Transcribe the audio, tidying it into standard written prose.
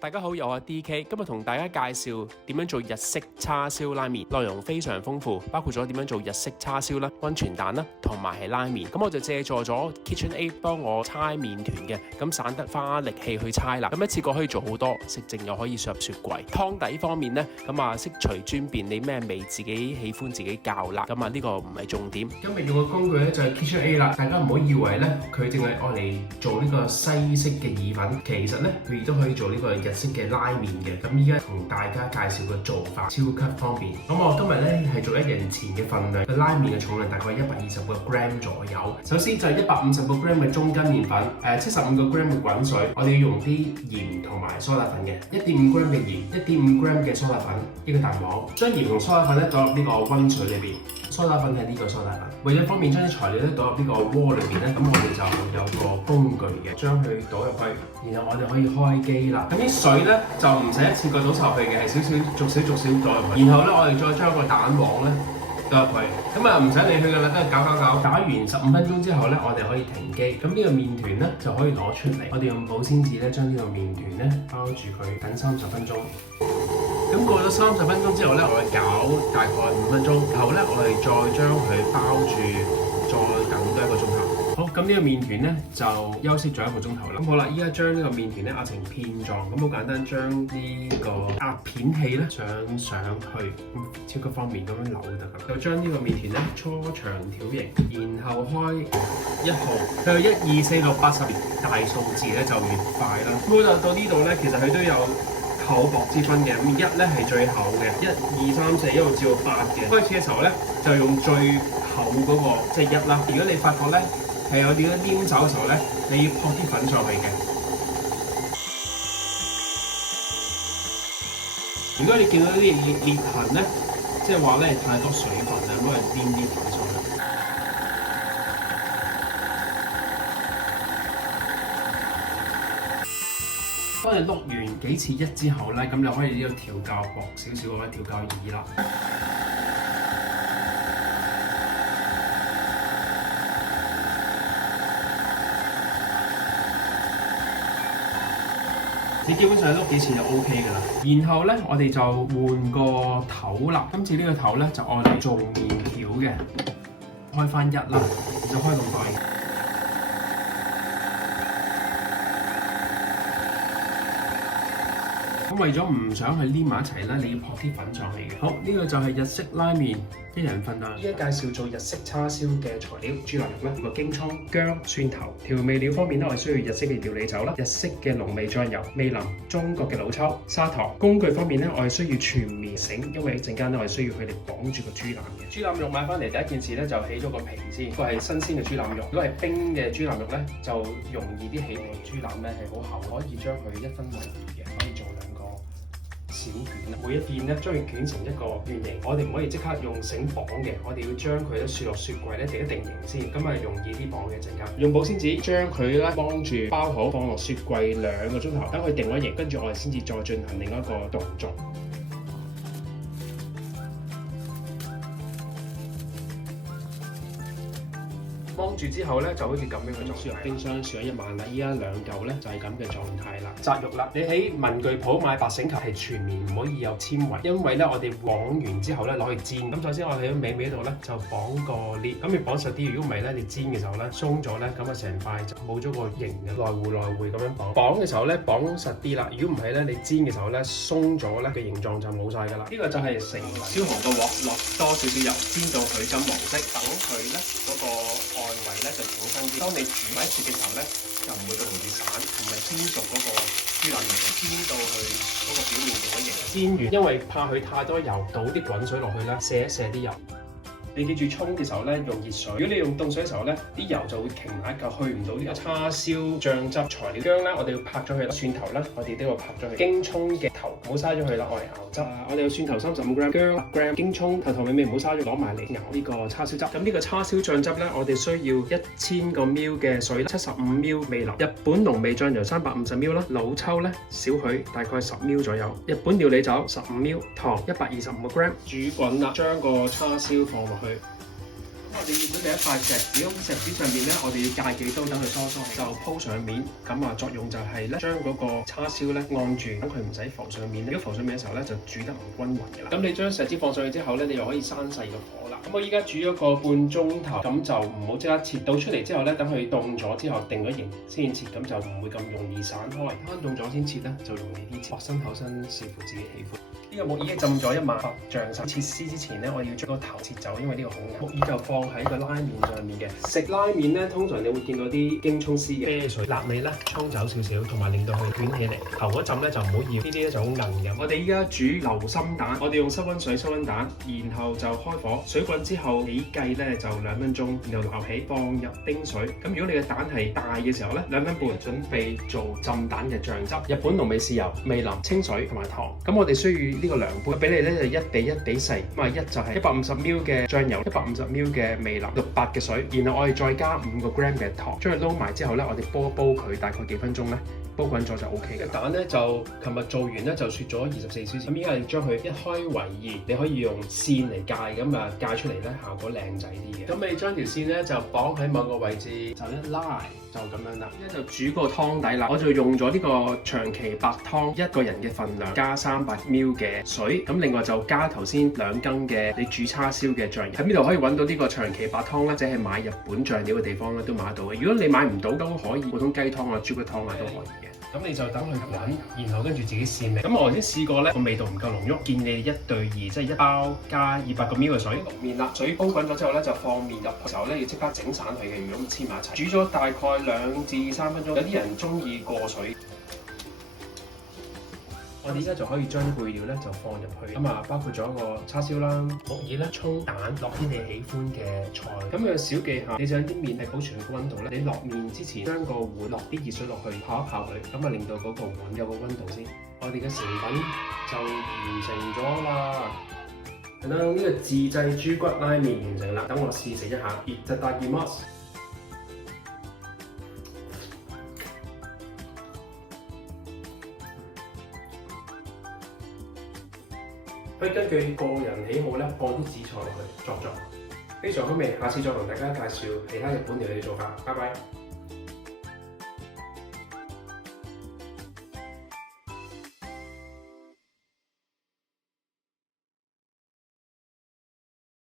大家好，又係 DK， 今日同大家介紹點樣做日式叉燒拉麵，內容非常豐富，包括咗點樣做日式叉燒啦、溫泉蛋啦，同埋係拉麵。咁我就借助咗 KitchenAid 幫我搓麵團嘅，咁省得花力氣去搓啦。咁一次過可以做好多，食剩又可以上雪櫃。湯底方面呢，咁啊悉隨尊便，你咩味自己喜歡自己較啦。咁啊呢個唔係重點。今日用嘅工具咧就係 KitchenAid 啦，大家唔好以為咧佢淨係愛嚟做呢個西式嘅意粉，其實咧佢亦都可以做呢個日式嘅拉麵嘅。咁依家同大家介紹個做法超級方便。咁我今日咧係做1人前嘅份量，個拉麵嘅重量大概120個 gram 左右。首先就係150個 gram 嘅中筋麵粉，75個 gram 嘅滾水，我哋要用啲鹽同埋蘇打粉嘅，1.5 gram 嘅鹽，1.5 gram 嘅蘇打粉，一個蛋黃，將鹽同蘇打粉咧倒入呢個溫水裏邊。蘇打粉係呢個蘇打粉。為咗方便將啲材料咧倒入呢個鍋裏邊咧，咁我哋就有個工具嘅，將佢倒入去，然後我哋可以開機啦。咁啲水咧就唔使一次過倒晒去嘅，係逐少倒入去。然後咧我哋再將個蛋黃咧倒入去，咁啊唔使理佢噶啦，都係攪。打完15分鐘之後咧，我哋可以停機。咁呢個麵團咧就可以攞出嚟，我哋用保鮮紙咧將呢個麵團咧包住佢，等30分鐘。咁過咗30分鐘之後咧，我哋攪大概5分鐘，然後咧我哋再將佢包住，再等多1個鐘頭。好，咁呢個麵團咧就休息咗1個鐘頭啦。咁好啦，依家將呢個麵團咧壓成片狀，咁好簡單，將呢個壓片器咧上去，超級方便咁樣扭就得㗎啦。就將呢個麵團咧搓長條形，然後開1號，佢1、2、4、6、8、10大數字咧就越快啦。咁就到呢度咧，其實佢都有厚薄之分嘅，咁1咧係最厚嘅，1、2、3、4一路至到8嘅。開始嘅時候咧，就用最厚嗰個，即係1啦。如果你發覺咧係有啲黏手嘅時候咧，你要撲啲粉上去嘅。如果你見到啲裂痕咧，即係話咧太多水分啦，咁我哋黏啲粉上去。當你碌完幾次1之後咧，咁就可以呢個調校薄少少或者調校2啦。你基本上碌幾次就 OK 㗎啦。然後咧，我哋就換個頭啦。今次呢個頭咧就愛嚟做麵條嘅，開翻1啦，就開咁快。咁為咗唔想佢黏埋一齊咧，你要撲啲粉上去嘅。好，呢個就係日式拉麵1人份量。依家介紹做日式叉燒嘅材料：豬腩肉啦，個京葱、薑、蒜頭。調味料方面咧，我哋需要日式嘅料理酒啦，日式嘅濃味醬油、味淋、中國嘅老抽、砂糖。工具方面咧，我哋需要全面繩，因為一陣間咧我哋需要佢哋綁住個豬腩嘅。豬腩肉買翻嚟第一件事咧就起咗個皮先，個係新鮮嘅豬腩肉。如果係冰嘅豬腩肉咧，就容易啲起皮。豬腩咧係好厚，可以將佢1分為2嘅，可以做2個小卷，每一邊咧將佢捲成一個圓形。我哋唔可以即刻用繩綁嘅，我哋要將佢咧雪落雪櫃咧定一定型先，咁啊容易啲綁嘅。陣間用保鮮紙將佢咧幫住包好，放落雪櫃2個鐘頭，等佢定咗型，跟住我哋先至再進行另一個動作。幫住之後咧，就好似咁樣嘅狀態。雪入冰箱雪咗1晚啦，依家2嚿咧就係咁嘅狀態啦。紮肉啦，你喺文具鋪買白繩球係全面唔可以有纖維，因為咧我哋綁完之後咧攞去煎。咁首先我哋喺尾度咧就綁個裂，咁你綁實啲。如果唔係咧，你煎嘅時候咧鬆咗咧，咁啊成塊就冇咗個形嘅，來回咁樣綁。綁嘅時候咧綁實啲啦，如果唔係咧，你煎嘅時候咧鬆咗咧，個形狀就冇晒㗎啦。呢個就係成燒紅個鑊，落多少少油，煎到佢金黃色，等佢咧嗰個外圍咧就重身啲。當你煮埋一次嘅時候咧，就唔會咁容易散，同埋煎熟嗰個豬腩肉，煎到佢嗰個表面定咗形。煎完，因為怕佢太多油，倒啲滾水落去咧，瀉一瀉啲油。你記住沖嘅時候咧用熱水，如果你用凍水嘅時候咧，啲油就會停埋一嚿，去唔到呢個叉燒醬汁材料。薑咧，我哋要拍咗佢啦；蒜頭咧，我哋都要拍咗佢。京葱嘅頭唔好嘥咗佢啦，我嚟熬汁。我哋有蒜頭35 gram， 薑10 gram， 京葱頭尾唔好嘥咗，攞埋嚟熬呢個叉燒汁。咁呢個叉燒醬汁咧，我哋需要1000個 ml 嘅水，75 ml 味淋，日本濃味醬油350 ml 啦，老抽咧少許，大概10 ml 左右，日本料理酒15 ml， 糖125 gram。煮滾啦，將個叉燒放落去。我哋要準備一塊石子，咁石子上面咧，我哋要戒幾刀等佢疏疏氣，就鋪上面。咁啊，作用就係咧，將嗰個叉燒咧按住，咁佢唔使浮上面咧。如果浮上面嘅時候咧，就煮得唔均勻嘅啦。咁你將石子放上去之後咧，你又可以閂細個火啦。咁我依家煮咗個半鐘頭，咁就唔好即刻切，倒出嚟之後咧，等佢凍咗之後定咗型先切，咁就唔會咁容易散開。攤凍咗先切咧，就容易啲切。薄身厚身視乎自己喜歡。呢個木耳浸咗一晚白醬汁，切絲之前咧，我哋要將個頭切走，因為呢個好硬。木耳就放喺個拉麵上面嘅。食拉麵咧，通常你會見到啲京葱絲嘅啤水辣味咧，沖走少少，同埋令到佢捲起嚟。頭嗰浸咧就唔好要，呢啲咧就好硬嘅。我哋依家煮流心蛋，我哋用室溫水室溫蛋，然後就開火，水滾之後起計咧就2分鐘，然後撈起放入冰水。咁如果你嘅蛋係大嘅時候咧，2分半準備做浸蛋嘅醬汁。日本濃味豉油、味淋、清水同埋糖。咁我哋需要呢個量杯，俾你咧就1比1比4，咁啊1就係150 ml 嘅醬油，150 ml 嘅味淋，600嘅水，然後我哋再加5個 gram 嘅糖，將佢撈埋之後咧，我哋煲佢大概幾分鐘咧，煲滾咗就 O K 嘅。蛋咧就琴日做完咧就雪咗24小時，咁依家係將佢一開為2，你可以用線嚟界，咁啊界出嚟咧效果靚仔啲嘅。咁你將條線咧就綁喺某個位置，就一拉就咁樣啦。依家就煮個湯底啦，我就用咗呢個長期白湯1個人嘅份量，加300 ml 嘅水，咁另外就加頭先2羹嘅你煮叉燒嘅醬油。喺呢度可以揾到呢個長期白湯咧，即係買日本醬料嘅地方咧都買得到嘅。如果你買唔到都可以，普通雞湯啊、豬骨湯啊都可以嘅。咁你就等佢滾，然後跟住自己試味。咁我頭先試過咧，個味道唔夠濃郁，建議1對2，即係1包加200個 ml 嘅水。落麵啦，水煲滾咗之後咧，就放麵入嘅時候咧，要即刻整散佢嘅，如果咁黐埋一齊。煮咗大概2至3分鐘，有啲人中意過水。我哋依家就可以將啲配料咧就放入去，咁啊包括咗個叉燒啦、木耳咧、葱、蛋，落啲你喜歡嘅菜。咁有小技巧，你想啲麵係保存個溫度咧，你落麵之前將個碗落啲熱水落去泡一泡佢，咁啊令到嗰個碗有個溫度先。我哋嘅成品就完成咗啦。係啦，呢個自製豬骨拉麵完成啦，等我試食一下。いただきます。可以根據個人喜好咧，放啲紫菜落去作，非常好味。下次再同大家介紹其他日本料理做法。拜拜。